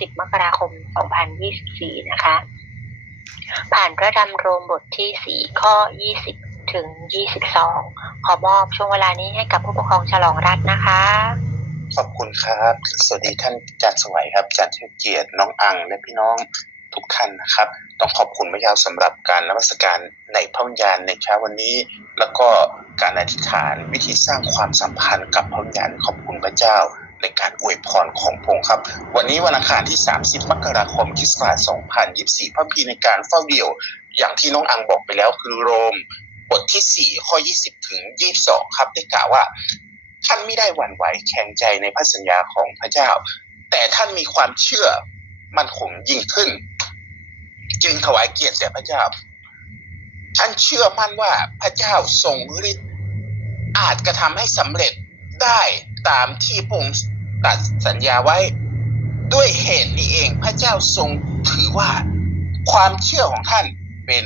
30มกราคม 2024 นะคะ ผ่านพระดำโรมบทที่ 4 ข้อ 20 ถึง 22 ขอมอบช่วงเวลานี้ให้กับผู้ปกครองฉลองรัฐนะคะ ขอบคุณครับ สวัสดีท่านอาจารย์สวัยครับอาจารย์เชิดเกียรติน้องอังและพี่น้องทุกท่านนะครับ ต้องขอบคุณพระเจ้าสำหรับการนมัสการในพระวิญญาณในเช้าวันนี้ แล้วก็การอธิษฐานวิธีสร้างความสัมพันธ์กับพระวิญญาณขอบคุณพระเจ้า ในการอวยพรของพงครับ วันนี้วันอังคารที่ 30 มกราคมคริสต์ศักราช2024พระพีในการเฝ้าเดี่ยว อย่างที่น้องอังบอกไปแล้วคือโรม บทที่ 4 ข้อ 20 ถึง 22 ครับ ได้กล่าวว่า ท่านไม่ได้หวั่นไหวแข็งใจในพระสัญญาของพระเจ้า แต่ท่านมีความเชื่อมั่นคงยิ่งขึ้น จึงถวายเกียรติแด่พระเจ้า ท่านเชื่อมั่นว่าพระเจ้าทรงฤทธิ์อาจกระทำให้สำเร็จได้ตามที่พระองค์ ตัดสัญญาไว้ ด้วยเหตุนี้เองพระเจ้าทรงถือว่าความเชื่อของท่านเป็น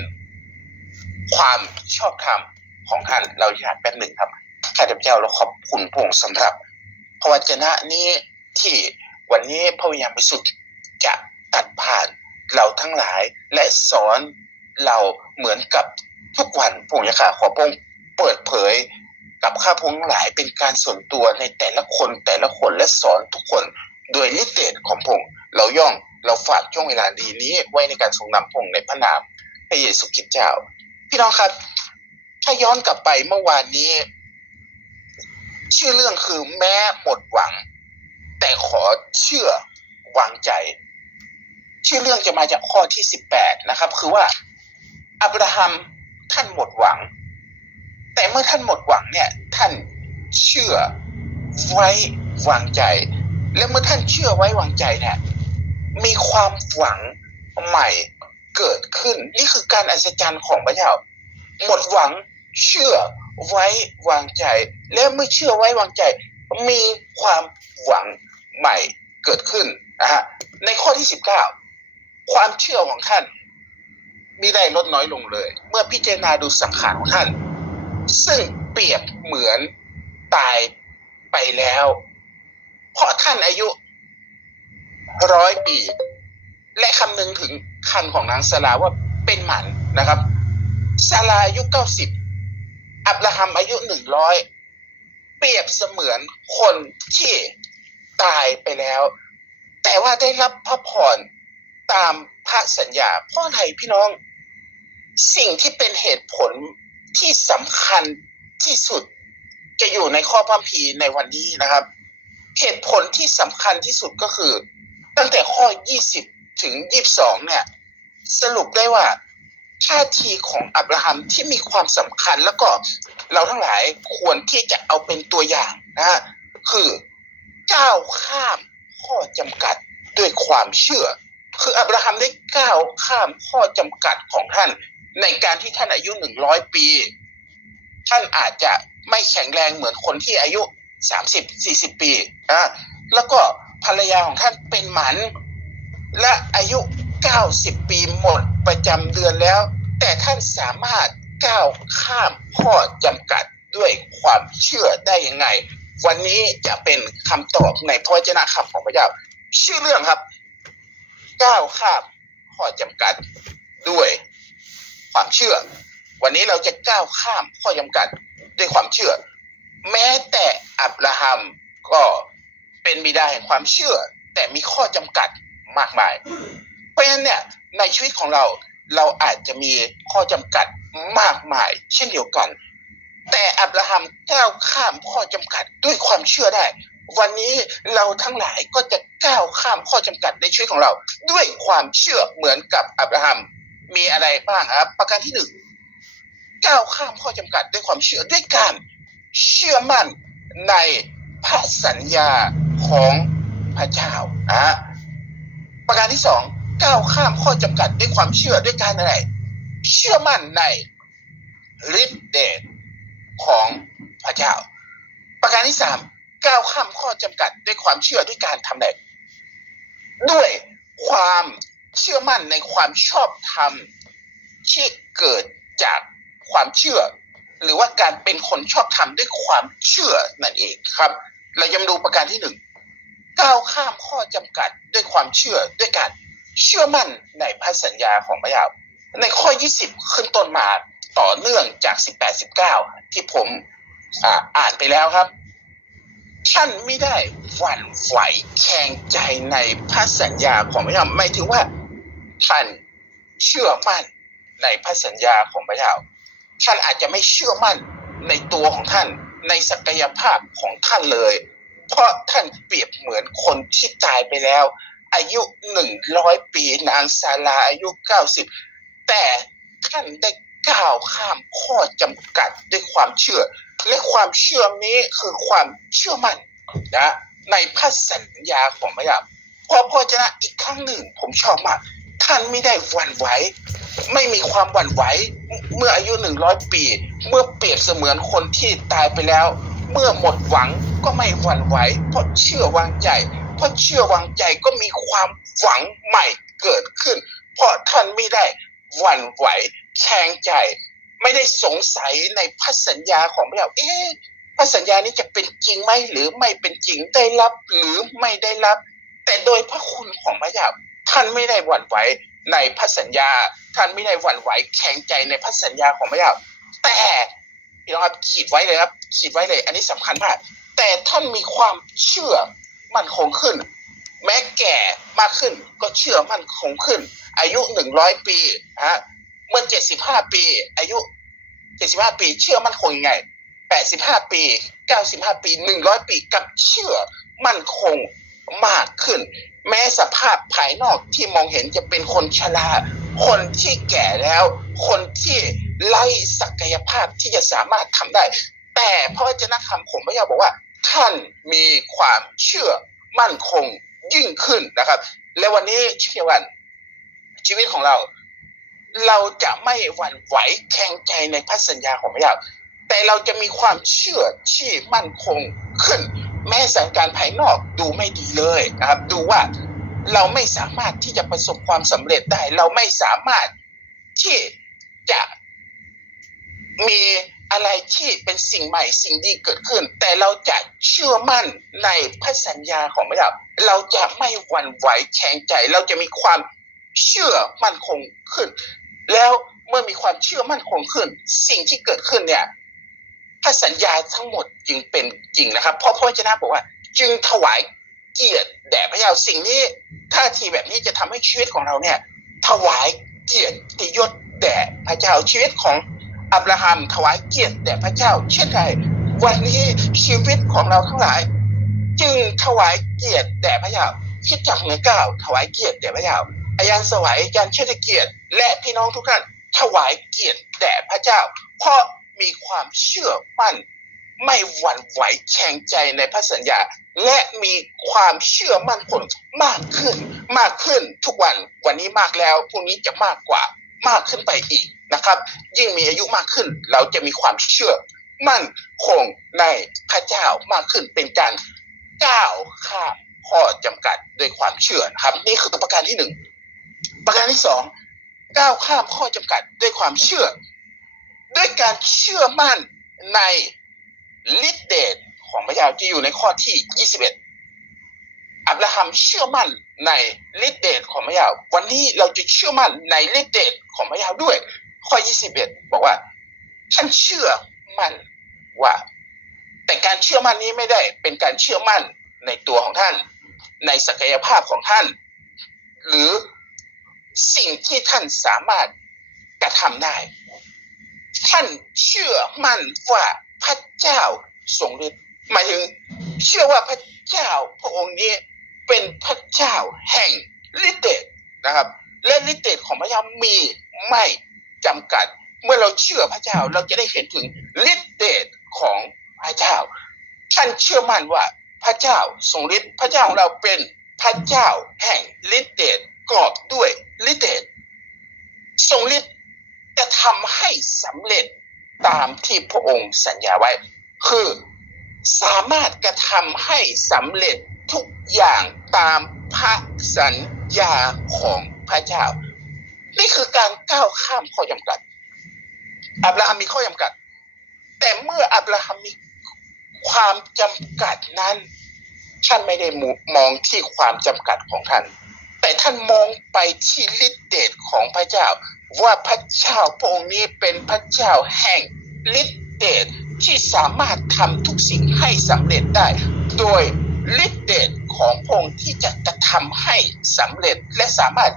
ความชอบธรรมของท่านเราอยากแป๊บหนึ่งครับข้าพเจ้าเราขอบคุณพระองค์สำหรับพระวจนะนี้ที่วันนี้พระวิญญาณบริสุทธิ์จะตัดผ่านเราทั้งหลายและสอนเราเหมือนกับทุกวันพระองค์อยาขอพระองค์เปิดเผย กับข้าพงหลายเป็นการส่วนตัวในแต่ละคนแต่ละคนและสอนทุกคนโดยนิเดชของพงเราย่องเราฝากช่วงเวลาดีนี้ไว้ในการทรงนำพงในพระนามพระเยซูคริสต์เจ้า พี่น้องครับ ถ้าย้อนกลับไปเมื่อวานนี้ ชื่อเรื่องคือแม้หมดหวัง แต่ขอเชื่อวางใจ ชื่อเรื่องจะมาจากข้อที่สิบแปดนะครับ คือว่าอับราฮัมท่านหมดหวัง แต่เมื่อท่านหมดหวังเนี่ย ท่านเชื่อไว้วางใจ และเมื่อท่านเชื่อไว้วางใจเนี่ยมีความหวังใหม่เกิดขึ้น นี่คือการอัศจรรย์ของพระเจ้า หมดหวังเชื่อไว้วางใจ และเมื่อเชื่อไว้วางใจ มีความหวังใหม่เกิดขึ้นนะฮะในข้อที่สิบเก้าความเชื่อของท่านมิได้ลดน้อยลงเลย เมื่อพิจารณาดูสังขารของท่าน ซึ่งเปรียบเหมือนตายไปแล้ว เพราะท่านอายุร้อยปี และคำนึงถึงคันของนางสลาว่าเป็นหมันนะครับซาลาอายุเก้าสิบอับราฮัมอายุหนึ่งร้อยเปรียบเสมือนคนที่ตายไปแล้ว แต่ว่าได้รับพระพรตามพระสัญญาเพราะอะไรพี่น้อง สิ่งที่เป็นเหตุผล ที่สำคัญที่สุดจะอยู่ในข้อพระคัมภีในวันนี้นะครับ เหตุผลที่สำคัญที่สุดก็คือ ตั้งแต่ข้อ 20 ถึง 22 เนี่ย สรุปได้ว่าท่าทีของอับราฮัมที่มีความสำคัญแล้วก็เราทั้งหลายควรที่จะเอาเป็นตัวอย่างนะฮะคือก้าวข้ามข้อจำกัดด้วยความเชื่อ คืออับราฮัมได้ก้าวข้ามข้อจำกัดของท่าน ในการที่ท่านอายุหนึ่งร้อยปี ท่านอาจจะไม่แข็งแรงเหมือนคนที่อายุสามสิบสี่สิบปีนะแล้วก็ภรรยาของท่านเป็นหมัน และอายุ90ปีหมดประจำเดือนแล้ว แต่ท่านสามารถก้าวข้ามข้อจำกัดด้วยความเชื่อได้ยังไง วันนี้จะเป็นคำตอบในพระวจนะคำของพระเจ้า ชื่อเรื่องครับ ก้าวข้ามข้อจำกัดด้วยความเชื่อ วันนี้เราจะก้าวข้ามข้อจำกัดด้วยความเชื่อ แม้แต่อับราฮัมก็เป็นบิดาแห่งความเชื่อ แต่มีข้อจำกัดมากมาย เพราะฉะนั้นเนี่ยในชีวิตของเราเราอาจจะมีข้อจำกัดมากมาย เช่นเดียวกัน แต่อับราฮัมก้าวข้ามข้อจำกัดด้วยความเชื่อได้ วันนี้เราทั้งหลายก็จะก้าวข้ามข้อจำกัดในชีวิตของเรา ด้วยความเชื่อเหมือนกับอับราฮัมมีอะไรบ้างครับ ประการที่หนึ่งก้าวข้ามข้อจำกัดด้วยความเชื่อด้วยการเชื่อมั่นในพระสัญญาของพระเจ้านะประการที่สองก้าวข้ามข้อจำกัดด้วยความเชื่อด้วยการอะไร เชื่อมั่นในฤทธิ์เดชของพระเจ้า ประการที่สาม ก้าวข้ามข้อจำกัดด้วยความเชื่อด้วยการทำอะไรด้วยความเชื่อมั่นในความชอบธรรมที่เกิดจากความเชื่อ หรือว่าการเป็นคนชอบธรรมด้วยความเชื่อนั่นเองครับ เราจะมาดูประการที่หนึ่งก้าวข้ามข้อจำกัดด้วยความเชื่อด้วยการเชื่อมั่นในพระสัญญาของพระเจ้าในข้อ 20 ขึ้นต้นมาต่อเนื่องจาก 18 19 ที่ผมอ่านไปแล้วครับ ท่านไม่ได้หวั่นไหวแข่งใจในพระสัญญาของพระเจ้าหมายถึงว่า ท่านเชื่อมั่นในพระสัญญาของพระเจ้าท่านอาจจะไม่เชื่อมั่นในตัวของท่านในศักยภาพของท่านเลย เพราะท่านเปรียบเหมือนคนที่ตายไปแล้ว อายุหนึ่งร้อยปีนางซาลาอายุเก้าสิบแต่ท่านได้ ก้าวข้ามข้อจำกัดด้วยความเชื่อ และความเชื่อนี้คือความเชื่อมั่นนะในพระสัญญาของพระเจ้าพอพอจะนะอีกครั้งหนึ่งผมชอบมาก ท่านไม่ได้หวั่นไหวไม่มีความหวั่นไหวเมื่ออายุหนึ่งร้อยปี เมื่อเปรียบเสมือนคนที่ตายไปแล้ว เมื่อหมดหวังก็ไม่หวั่นไหวเพราะเชื่อวางใจ เพราะเชื่อวางใจก็มีความหวังใหม่เกิดขึ้น เพราะท่านไม่ได้หวั่นไหว แข็งใจ ไม่ได้สงสัยในพันสัญญาของพระเจ้าเอ๊ะพันสัญญานี้จะเป็นจริงไหมหรือไม่เป็นจริงได้รับหรือไม่ได้รับ แต่โดยพระคุณของพระเจ้าท่านไม่ได้หวั่นไหวในพันสัญญา ท่านไม่ได้หวั่นไหวแข็งใจในพันสัญญาของพระเจ้าแต่พี่น้องครับขีดไว้เลยครับ ขีดไว้เลย อันนี้สำคัญมากแต่ท่านมีความเชื่อมั่นคงขึ้น แม้แก่มากขึ้นก็เชื่อมั่นคงขึ้น อายุหนึ่งร้อยปีฮะ มื่อเจ็ดสิบห้าปี อายุเจ็ดสิบห้าปี เชื่อมั่นคงยังไงแปดสิบห้าปีเก้าสิบห้าปีหนึ่งร้อยปีกับเชื่อมั่นคงมากขึ้น แม้สภาพภายนอกที่มองเห็นจะเป็นคนชราคนที่แก่แล้ว คนที่ไร้ศักยภาพที่จะสามารถทำได้ แต่พระวจนะคำของพระเจ้าบอกว่า ท่านมีความเชื่อมั่นคงยิ่งขึ้นนะครับ และวันนี้เชื่อวันชีวิตของเรา เราจะไม่หวั่นไหวแข็งใจในพระสัญญาของพระเจ้าแต่เราจะมีความเชื่อที่มั่นคงขึ้น แม้สถานการณ์ภายนอกดูไม่ดีเลยนะครับ ดูว่าเราไม่สามารถที่จะประสบความสำเร็จได้ เราไม่สามารถที่จะมีอะไรที่เป็นสิ่งใหม่สิ่งดีเกิดขึ้น แต่เราจะเชื่อมั่นในพระสัญญาของพระเจ้าเราจะไม่หวั่นไหวแข็งใจ เราจะมีความเชื่อมั่นคงขึ้น แล้วเมื่อมีความเชื่อมั่นคงขึ้น สิ่งที่เกิดขึ้นเนี่ยพระสัญญาทั้งหมดจึงเป็นจริงนะครับ เพราะพระเจ้าบอกว่า จึงถวายเกียรติแด่พระเจ้าสิ่งนี้ท่าทีแบบนี้จะทำให้ชีวิตของเราเนี่ย ถวายเกียรติยศแด่พระเจ้าชีวิตของอับราฮัมถวายเกียรติแด่พระเจ้า เช่นไรวันนี้ชีวิตของเราทั้งหลาย จึงถวายเกียรติแด่พระเจ้าคิดจักเหนือเก้าถวายเกียรติแด่พระเจ้า อาจารย์สวัยอาจารย์เชิดเกียรติ และพี่น้องทุกท่านถวายเกียรติแด่พระเจ้า เพราะมีความเชื่อมั่น ไม่หวั่นไหวแข็งใจในพระสัญญา และมีความเชื่อมั่นคงมากขึ้น มากขึ้นทุกวันวันนี้มากแล้วพรุ่งนี้จะมากกว่ามากขึ้นไปอีกนะครับ ยิ่งมีอายุมากขึ้น เราจะมีความเชื่อมั่นคงในพระเจ้ามากขึ้นเป็นการก้าวข้ามข้อจำกัดด้วยความเชื่อครับ นี่คือประการที่หนึ่ง ประการที่สองก้าวข้ามข้อจำกัดด้วยความเชื่อ ด้วยการเชื่อมั่นในฤทธิเดชของพระเจ้าที่อยู่ในข้อที่ 21 อับราฮัมเชื่อมั่นในฤทธิเดชของพระเจ้าวันนี้เราจะเชื่อมั่นในฤทธิเดชของพระเจ้าด้วย ข้อ 21 บอกว่าท่านเชื่อมั่นว่า แต่การเชื่อมั่นนี้ไม่ได้เป็นการเชื่อมั่นในตัวของท่าน ในศักยภาพของท่าน หรือ สิ่งที่ท่านสามารถกระทำได้ ท่านเชื่อมั่นว่าพระเจ้าทรงฤทธิ์หมายถึงเชื่อว่าพระเจ้าพระองค์นี้เป็นพระเจ้าแห่งฤทธิ์เดชนะครับ และฤทธิ์เดชของพระเจ้ามีไม่จำกัด เมื่อเราเชื่อพระเจ้าเราจะได้เห็นถึงฤทธิ์เดชของพระเจ้า ท่านเชื่อมั่นว่าพระเจ้าทรงฤทธิ์พระเจ้าของเราเป็นพระเจ้าแห่งฤทธิ์เดช กอบด้วยฤทธิ์เดชทรงฤทธิ์จะทำให้สำเร็จตามที่พระองค์สัญญาไว้ คือสามารถกระทำให้สำเร็จทุกอย่างตามพระสัญญาของพระเจ้า นี่คือการก้าวข้ามข้อจำกัด อับราฮัมมีข้อจำกัด แต่เมื่ออับราฮัมมีความจำกัดนั้น ท่านไม่ได้มองที่ความจำกัดของท่าน แต่ท่านมองไปที่ฤทธิเดชของพระเจ้า ว่าพระเจ้าพระองค์นี้เป็นพระเจ้าแห่งฤทธิเดชที่สามารถทำทุกสิ่งให้สำเร็จได้ โดยฤทธิเดชของพระองค์ที่จะกระทำให้สำเร็จและสามารถ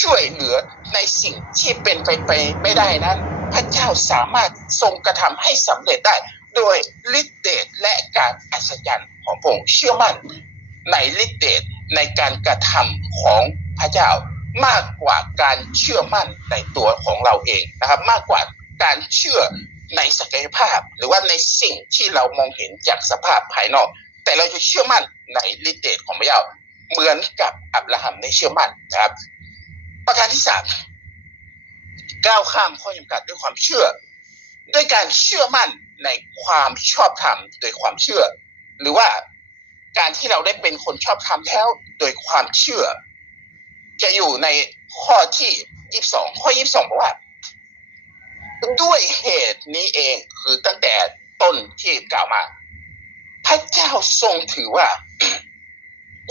ช่วยเหลือในสิ่งที่เป็นไปไปไม่ได้นั้น พระเจ้าสามารถทรงกระทำให้สำเร็จได้ โดยฤทธิเดชและการอัศจรรย์ของพระองค์เชื่อมั่นในฤทธิเดชในการกระทำ ของพระเจ้ามากกว่าการเชื่อมั่นในตัวของเราเองนะครับ มากกว่าการเชื่อในศักยภาพ หรือว่าในสิ่งที่เรามองเห็นจากสภาพภายนอก แต่เราจะเชื่อมั่นในฤทธิเดชของพระเจ้าเหมือนกับอับราฮัมได้เชื่อมั่นนะครับ ประการที่สามก้าวข้ามข้อจำกัดด้วยความเชื่อ ด้วยการเชื่อมั่นในความชอบธรรมโดยความเชื่อ หรือว่า การที่เราได้เป็นคนชอบธรรมแล้วโดยความเชื่อ จะอยู่ในข้อที่ยี่สิบสองข้อยี่สิบสองบอกว่า ด้วยเหตุนี้เองคือตั้งแต่ต้นที่กล่าวมา พระเจ้าทรงถือว่า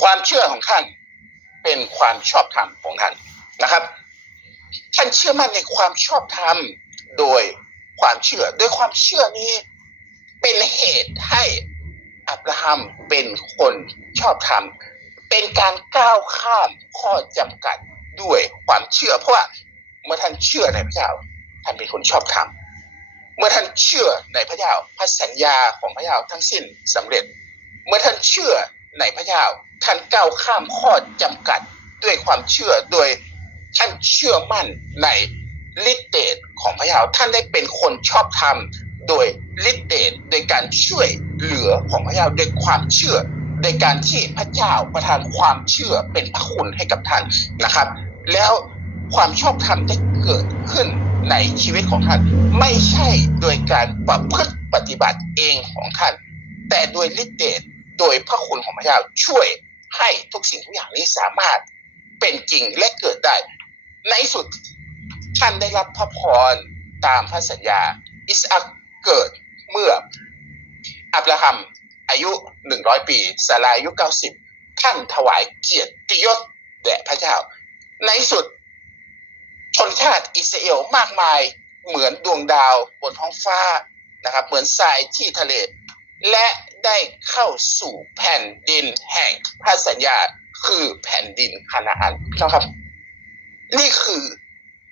ความเชื่อของท่านเป็นความชอบธรรมของท่านนะครับ ท่านเชื่อมั่นในความชอบธรรมโดยความเชื่อโดยความเชื่อนี้เป็นเหตุให้ อับราฮัมเป็นคนชอบธรรม เป็นการก้าวข้ามข้อจำกัดด้วยความเชื่อ เพราะว่าเมื่อท่านเชื่อในพระเจ้า ท่านเป็นคนชอบธรรม เมื่อท่านเชื่อในพระเจ้าพระสัญญาของพระเจ้าทั้งสิ้นสำเร็จ เมื่อท่านเชื่อในพระเจ้า ท่านก้าวข้ามข้อจำกัดด้วยความเชื่อโดยท่านเชื่อมั่นในฤทธิเดชของพระเจ้าท่านได้เป็นคนชอบธรรม โดยฤทธิเดชโดยการช่วยเหลือของพระเจ้าโดยความเชื่อ โดยการที่พระเจ้าประทานความเชื่อเป็นพระคุณให้กับท่านนะครับ แล้วความชอบธรรมได้เกิดขึ้นในชีวิตของท่าน ไม่ใช่โดยการประพฤติปฏิบัติเองของท่าน แต่โดยฤทธิเดชโดยพระคุณของพระเจ้าช่วยให้ทุกสิ่งทุกอย่างนี้สามารถเป็นจริงและเกิดได้ ในสุดท่านได้รับพระพรตามพระสัญญาอิสอัค เกิดเมื่ออับราฮัมอายุหนึ่งร้อยปีซาลาอายุเก้าสิบท่านถวายเกียรติยศแด่พระเจ้า ในสุดชนชาติอิสราเอลมากมายเหมือนดวงดาวบนท้องฟ้านะครับ เหมือนทรายที่ทะเล และได้เข้าสู่แผ่นดินแห่งพระสัญญาคือแผ่นดินคานาอันพี่น้องครับ นี่คือ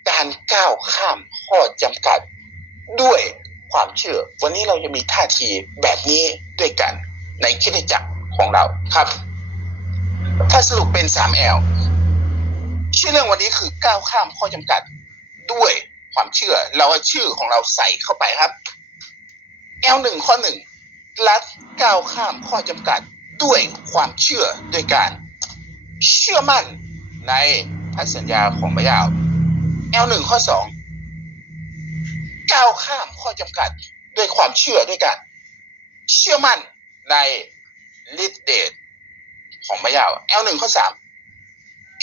การก้าวข้ามข้อจำกัดด้วย ความเชื่อ วันนี้เราจะมีท่าทีแบบนี้ด้วยกันในคิดจักรของเราครับ ถ้าสรุปเป็น 3L ชื่อเรื่องวันนี้คือก้าวข้ามข้อจำกัดด้วยความเชื่อ เราเอาชื่อของเราใส่เข้าไปครับ L หนึ่งข้อหนึ่งรัดก้าวข้ามข้อจำกัดด้วยความเชื่อด้วยการเชื่อมั่นในพระสัญญาของพระเจ้า L หนึ่งข้อสอง ก้าวข้ามข้อจำกัดด้วยความเชื่อด้วยกัน เชื่อมั่นในฤทธิเดชของพระเจ้า L หนึ่งข้อสาม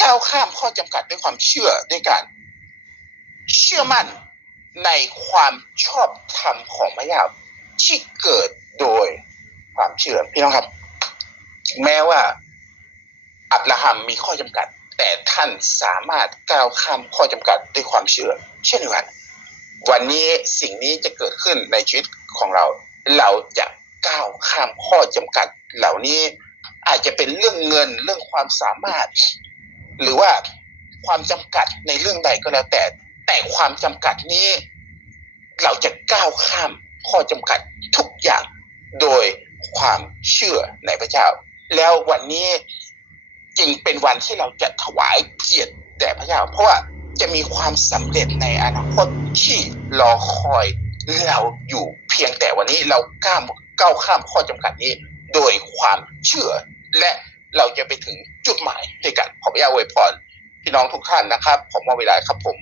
ก้าวข้ามข้อจำกัดด้วยความเชื่อด้วยกัน เชื่อมั่นในความชอบธรรมของพระเจ้าที่เกิดโดยความเชื่อพี่น้องครับ แม้ว่าอับราฮัมมีข้อจำกัด แต่ท่านสามารถก้าวข้ามข้อจำกัดด้วยความเชื่อ เช่นเดียวกัน วันนี้สิ่งนี้จะเกิดขึ้นในชีวิตของเรา เราจะก้าวข้ามข้อจำกัดเหล่านี้อาจจะเป็นเรื่องเงินเรื่องความสามารถ หรือว่าความจำกัดในเรื่องใดก็แล้วแต่ แต่ความจำกัดนี้ เราจะก้าวข้ามข้อจำกัดทุกอย่างโดยความเชื่อในพระเจ้า แล้ววันนี้จึงเป็นวันที่เราจะถวายเกียรติแด่พระเจ้า เพราะว่า จะมีความสำเร็จในอนาคตที่รอคอยเราอยู่เพียงแต่วันนี้เราก้าวก้าวข้ามข้อจำกัดนี้ โดยความเชื่อ และเราจะไปถึงจุดหมายด้วยกันขอพระเจ้าอวยพรพี่น้องทุกท่านนะครับผมมอบเวลาครับผม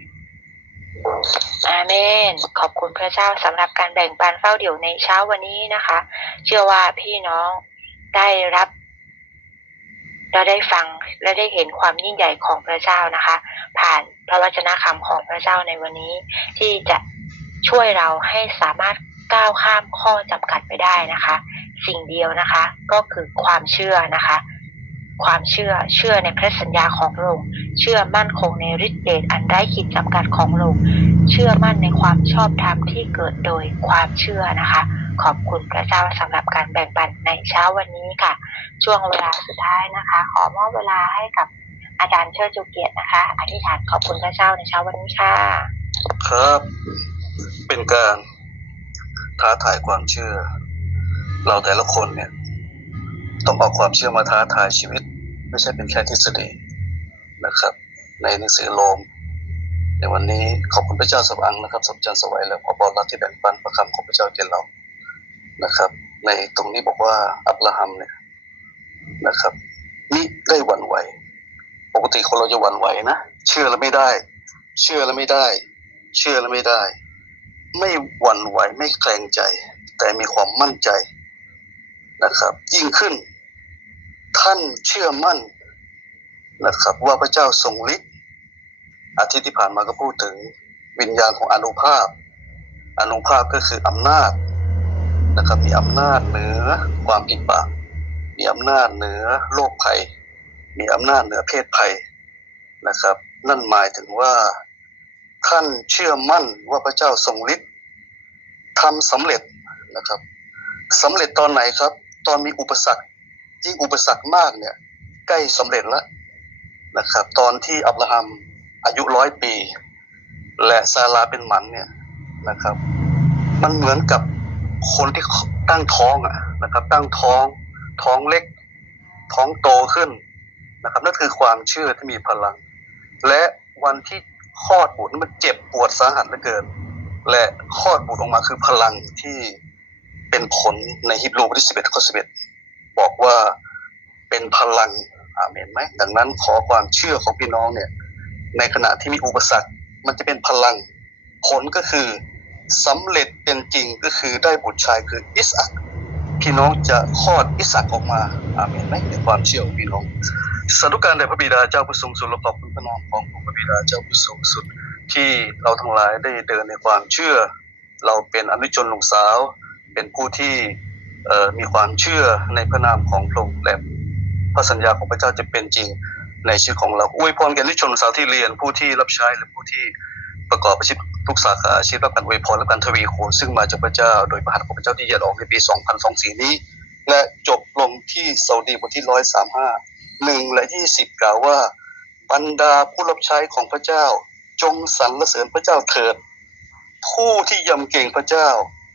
อาเมน ขอบคุณพระเจ้าสำหรับการแบ่งปันเฝ้าเดี่ยวในเช้าวันนี้นะคะ เชื่อว่าพี่น้องได้รับ และได้ฟังและได้เห็นความยิ่งใหญ่ของพระเจ้านะคะ ผ่านพระวจนะคำของพระเจ้าในวันนี้ ที่จะช่วยเราให้สามารถก้าวข้ามข้อจำกัดไปได้นะคะ สิ่งเดียวนะคะ ก็คือความเชื่อนะคะ ความเชื่อเชื่อในพระสัญญาของพระองค์เชื่อมั่นคงในฤทธิเดชอันไร้ขีดจำกัดของพระองค์เชื่อมั่นในความชอบธรรมที่เกิดโดยความเชื่อนะคะ ขอบคุณพระเจ้าสำหรับการแบ่งปันในเช้าวันนี้ค่ะ ช่วงเวลาสุดท้ายนะคะ ขอมอบเวลาให้กับอาจารย์เชิดจูเกียรตินะคะ อธิษฐานขอบคุณพระเจ้าในเช้าวันนี้ค่ะ ครับ เป็นการท้าทายความเชื่อ เราแต่ละคนเนี่ย ต้องเอาความเชื่อมาท้าทายชีวิต ไม่ใช่เป็นแค่ทฤษฎีนะครับ ในหนังสือโลมในวันนี้ขอบคุณพระเจ้าสว่างนะครับสมจันสวัยและขอบอรักที่แบ่งปันประคำของพระเจ้าแก่เรา นะครับ ในตรงนี้บอกว่าอับราฮัมเนี่ยนะครับมิได้หวั่นไหว ปกติคนเราจะหวั่นไหวนะเชื่อแล้วไม่ได้ เชื่อแล้วไม่ได้ เชื่อแล้วไม่ได้ ไม่หวั่นไหวไม่แกรงใจ แต่มีความมั่นใจนะครับ ยิ่งขึ้น ท่านเชื่อมั่นนะครับ ว่าพระเจ้าทรงฤทธิ์อาทิตย์ที่ผ่านมาก็พูดถึงวิญญาณของอนุภาพ อนุภาพก็คืออำนาจ นะครับมีอำนาจเหนือความอิบากมีอำนาจเหนือโรคภัย มีอำนาจเหนือเพศภัยนะครับ นั่นหมายถึงว่าท่านเชื่อมั่นว่าพระเจ้าทรงฤทธิ์ทำสำเร็จนะครับสำเร็จตอนไหนครับ ตอนมีอุปสรรคยิ่งอุปสรรคมากเนี่ย ใกล้สำเร็จแล้วนะครับ ตอนที่อับราฮัมอายุร้อยปี และซาราเป็นหมันเนี่ยนะครับ มันเหมือนกับ คนที่ตั้งท้องอะนะครับ ตั้งท้อง ท้องเล็ก ท้องโตขึ้นนะครับ นั่นคือความเชื่อที่มีพลัง และวันที่คลอดบุตรมันเจ็บปวดสาหัสเหลือเกิน และคลอดบุตรออกมาคือพลังที่เป็นผลในฮิบรูบทที่สิบเอ็ดข้อสิบเอ็ดบอกว่าเป็นพลังอาเมนไหมดังนั้นขอความเชื่อของพี่น้องเนี่ย ในขณะที่มีอุปสรรค มันจะเป็นพลังผลก็คือ สำเร็จเป็นจริงก็คือได้บุตรชายคืออิสอักพี่น้องจะคลอดอิสอักออกมาอาเมนไหมในความเชื่อของพี่น้องสาธุการแด่พระบิดาเจ้าผู้สูงสุดและขอบคุณพระนามของพระบิดาเจ้าผู้สูงสุดที่เราทั้งหลายได้เดินในความเชื่อ เราเป็นอนุชนหนุ่มสาว เป็นผู้ที่มีความเชื่อในพระนามของพระองค์และพระสัญญาของพระเจ้าจะเป็นจริงในชีวิตของเราอวยพรแก่อนุชนหนุ่มสาวที่เรียนผู้ที่รับใช้และผู้ที่ประกอบอาชีพ ทุกสาขาอาชีพรับการอวยพรและการทวีคูณซึ่งมาจากพระเจ้าโดยพระหัตถ์ของพระเจ้าที่ยัดออกในปี 2024 นี้ และจบลงที่สาอุดีบทที่ 135หนึ่งและยี่สิบกล่าวว่า บรรดาผู้รับใช้ของพระเจ้า จงสรรเสริญพระเจ้าเถิด ผู้ที่ยำเกรงพระเจ้า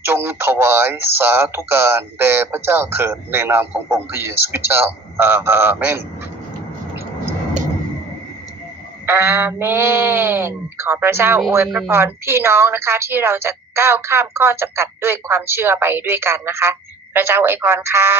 จงถวายสาธุการแด่พระเจ้าเถิดในนามขององค์พระเยซูคริสต์เจ้าอาเมน อาเมน ขอพระเจ้าอาเมนอวยพระพรพี่น้องนะคะ ที่เราจะก้าวข้ามข้อจำกัดด้วยความเชื่อไปด้วยกันนะคะ พระเจ้าอวยพรค่ะ